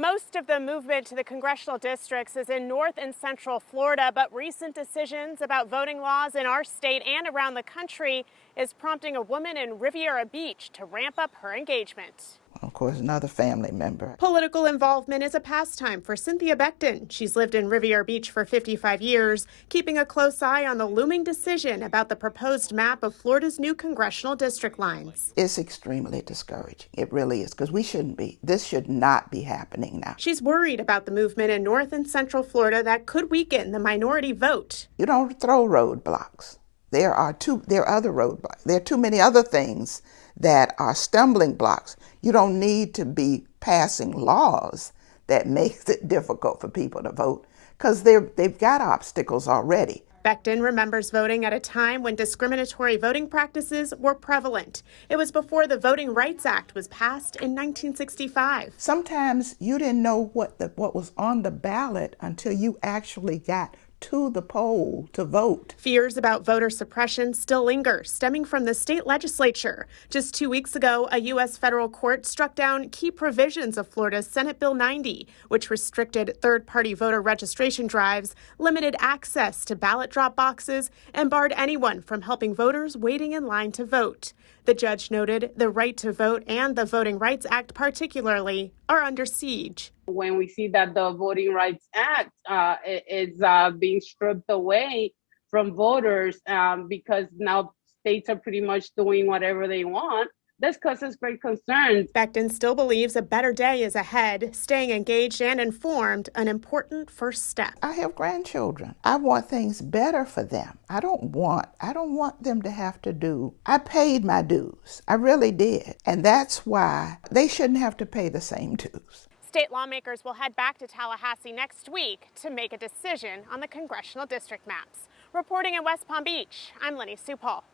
Most of the movement to the congressional districts is in North and Central Florida, but recent decisions about voting laws in our state and around the country is prompting a woman in Riviera Beach to ramp up her engagement. Of course, another family member. Political involvement is a pastime for Cinthia Becton. She's lived in Riviera Beach for 55 years, keeping a close eye on the looming decision about the proposed map of Florida's new congressional district lines. It's extremely discouraging. It really is, because this should not be happening now. She's worried about the movement in North and Central Florida that could weaken the minority vote. You don't throw roadblocks. There are other roadblocks. There are too many other things that are stumbling blocks. You don't need to be passing laws that makes it difficult for people to vote, because they've got obstacles already. Becton remembers voting at a time when discriminatory voting practices were prevalent. It was before the Voting Rights Act was passed in 1965. Sometimes you didn't know what was on the ballot until you actually got to the poll to vote. Fears about voter suppression still linger, stemming from the state legislature. Just 2 weeks ago, a U.S. federal court struck down key provisions of Florida's Senate Bill 90, which restricted third-party voter registration drives, limited access to ballot drop boxes, and barred anyone from helping voters waiting in line to vote. The judge noted the right to vote and the Voting Rights Act particularly are under siege. When we see that the Voting Rights Act is being stripped away from voters because now states are pretty much doing whatever they want, this causes great concern. Becton still believes a better day is ahead, staying engaged and informed, an important first step. I have grandchildren. I want things better for them. I don't want them to have to do. I paid my dues. I really did. And that's why they shouldn't have to pay the same dues. State lawmakers will head back to Tallahassee next week to make a decision on the congressional district maps. Reporting in West Palm Beach, I'm Lenny Sue Paul.